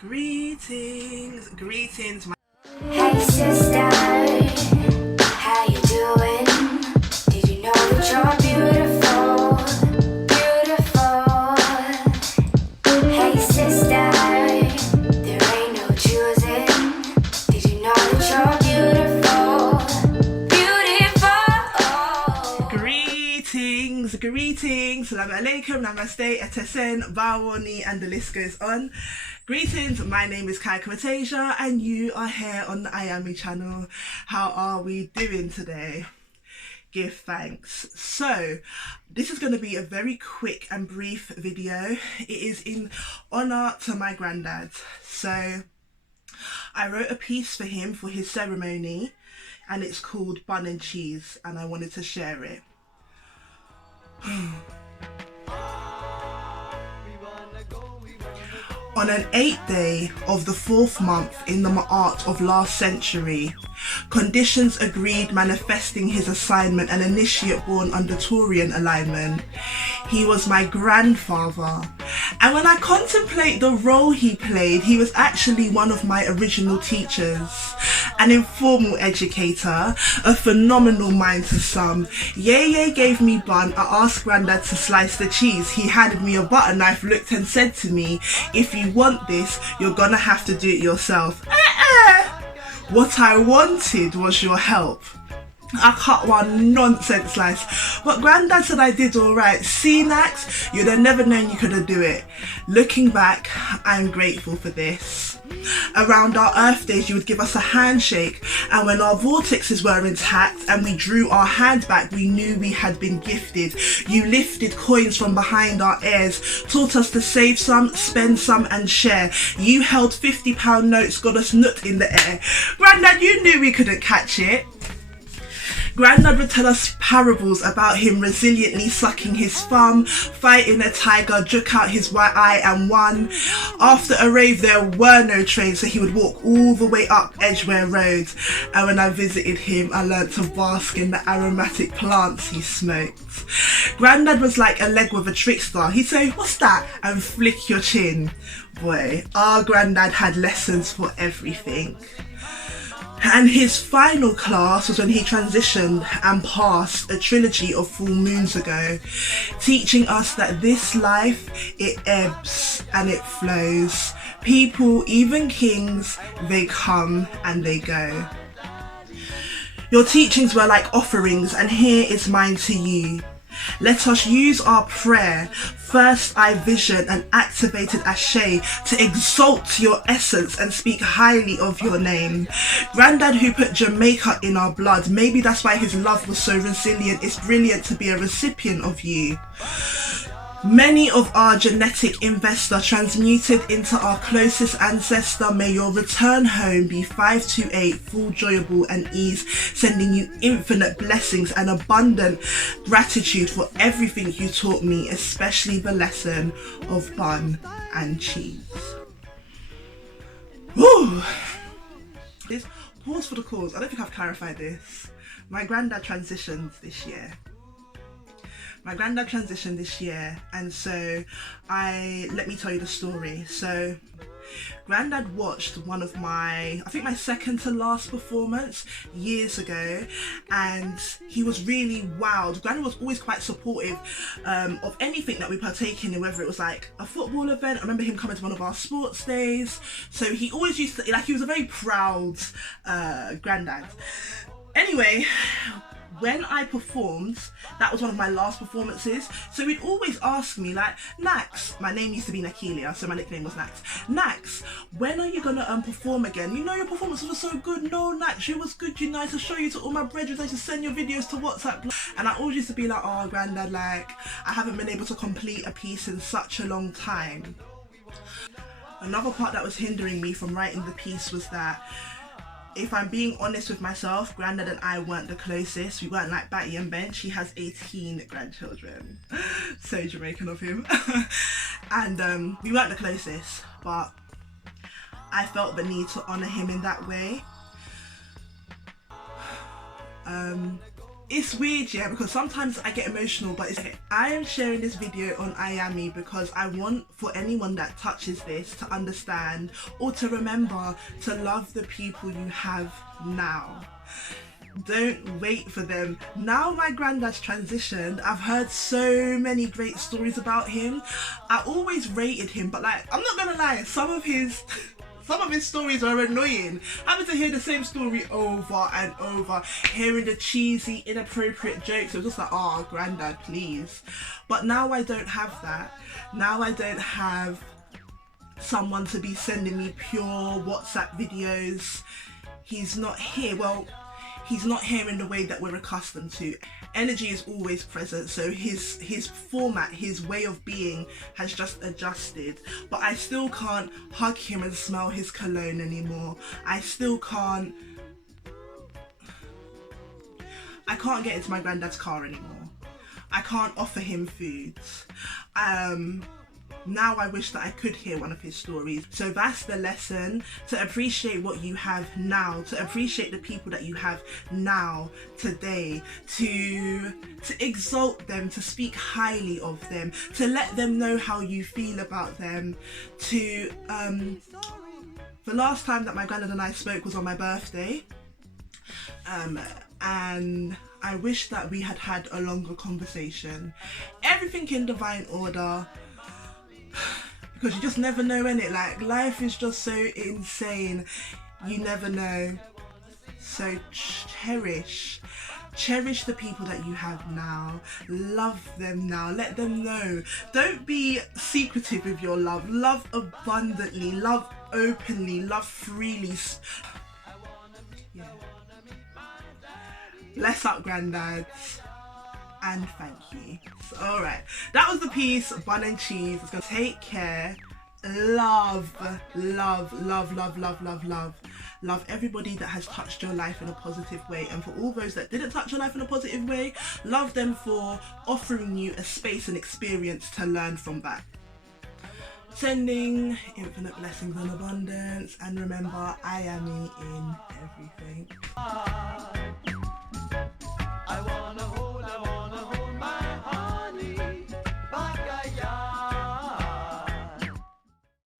Greetings, my Hey sister, how you doing? Did you know that you're beautiful, beautiful? Hey sister, there ain't no choosing. Did you know that you're beautiful, beautiful? greetings, Salaam alaikum, namaste, etesen, bawani, and the list goes on. Greetings, my name is Kai Kamatasia and you are here on the EYEAME channel. How are we doing today? Give thanks. So, this is going to be a very quick and brief video. It is in honour to my granddad. So, I wrote a piece for him for his ceremony and it's called Bun and Cheese and I wanted to share it. On an 8th day of the 4th month in the Ma'at of last century, conditions agreed manifesting his assignment an initiate born under Taurian alignment. He was my grandfather, and when I contemplate the role he played, he was actually one of my original teachers, an informal educator, a phenomenal mind to some. Yeye gave me bun, I asked Grandad to slice the cheese. He handed me a butter knife, looked and said to me, if you want this, you're gonna have to do it yourself. What I wanted was your help. I cut one nonsense slice, but Grandad said I did alright. See, Nax, you'd have never known you could have do it. Looking back, I'm grateful for this. Around our Earth days, you would give us a handshake, and when our vortexes were intact and we drew our hand back, we knew we had been gifted. You lifted coins from behind our ears, taught us to save some, spend some and share. You held £50 notes, got us nut in the air. Grandad, you knew we couldn't catch it. Grandad would tell us parables about him resiliently sucking his thumb, fighting a tiger, took out his right eye and won. After a rave there were no trains, so he would walk all the way up Edgware Road. And when I visited him, I learnt to bask in the aromatic plants he smoked. Grandad was like a leg with a trickster. He'd say, "What's that?" and flick your chin. Boy, our Grandad had lessons for everything. And his final class was when he transitioned and passed a trilogy of full moons ago, teaching us that this life, it ebbs and it flows. People, even kings, they come and they go. Your teachings were like offerings, and here is mine to you. Let us use our prayer, first eye vision and activated ashe to exalt your essence and speak highly of your name. Grandad who put Jamaica in our blood, maybe that's why his love was so resilient. It's brilliant to be a recipient of you. Many of our genetic investor transmuted into our closest ancestor. May your return home be 528, full joyable and ease, sending you infinite blessings and abundant gratitude for everything you taught me, especially the lesson of bun and cheese. Woo! This pause for the cause. I don't think I've clarified this. My granddad transitioned this year. And so let me tell you the story. So Grandad watched one of my, I think my second to last performance years ago, and he was really wowed. Grandad was always quite supportive of anything that we partake in, whether it was like a football event. I remember him coming to one of our sports days. So he always used to, like, he was a very proud Grandad. Anyway, when I performed, that was one of my last performances, so he'd always ask me like, Nax, my name used to be Nakilia, so my nickname was Nax. Nax, when are you gonna perform again? You know your performance was so good. No, Nax, you was good, you know, to show you to all my brethren, I used to send your videos to WhatsApp. And I always used to be like, oh, Grandad, like, I haven't been able to complete a piece in such a long time. Another part that was hindering me from writing the piece was that, if I'm being honest with myself, Grandad and I weren't the closest. We weren't like Batty and Bench. He has 18 grandchildren. So Jamaican of him. And we weren't the closest, but I felt the need to honour him in that way. it's weird, yeah, because sometimes I get emotional, but it's okay. I am sharing this video on EYEAME because I want for anyone that touches this to understand or to remember to love the people you have now. Don't wait for them. Now my granddad's transitioned, I've heard so many great stories about him. I always rated him, but like, I'm not gonna lie, some of his stories are annoying. Having to hear the same story over and over, hearing the cheesy, inappropriate jokes, it was just like, oh, Grandad, please. But now I don't have that. Now I don't have someone to be sending me pure WhatsApp videos. He's not here. Well, he's not here in the way that we're accustomed to. Energy is always present, so his format, his way of being has just adjusted. But I still can't hug him and smell his cologne anymore. I can't get into my granddad's car anymore. I can't offer him foods. Now I wish that I could hear one of his stories. So that's the lesson, to appreciate what you have now, to appreciate the people that you have now, today, to exalt them, to speak highly of them, to let them know how you feel about them, to the last time that my granddad and I spoke was on my birthday, and I wish that we had had a longer conversation. Everything in divine order, because you just never know, innit? Like, life is just so insane, you never know. So cherish the people that you have now. Love them now. Let them know. Don't be secretive with your love. Love abundantly, love openly, love freely. Yeah. Bless up, Granddads, and thank you. So, alright, that was the piece, Bun and Cheese. It's gonna take care. Love everybody that has touched your life in a positive way, and for all those that didn't touch your life in a positive way, love them for offering you a space and experience to learn from that. Sending infinite blessings and abundance, and remember, EYEAME in everything.